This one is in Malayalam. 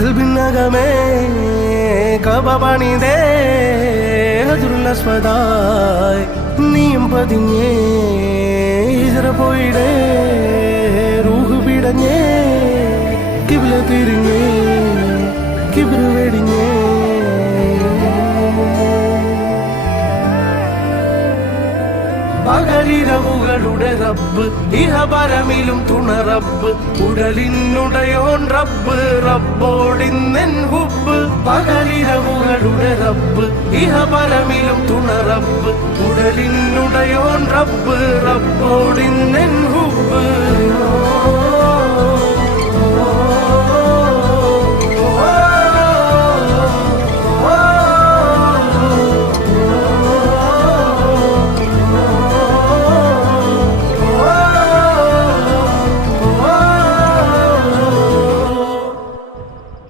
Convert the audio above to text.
കൽബിനകമേ കബപണിതേ ഹജറുൽ നീയും പതിഞ്ഞേ ഹിജറ പോയിടേ റൂഹ് പിടഞ്ഞേ കിബ്ല തിരിഞ്ഞേ കിബ്ര വെടിഞ്ഞേ പകലിരവുകളുടെ റബ്ബ് ഇഹപരമിലും തുണ റബ്ബ് ഉടലിനുടയോൻ റബ്ബ് റബ്ബോടിന്നെൻ ഹുബ്ബ് പകലിരവുകളുടെ റബ്ബ് ഇഹപരമിലും തുണ റബ്ബ് ഉടലിനുടയോൻ റബ്ബ് റബ്ബോടിന്നെൻ ഹുബ്ബ്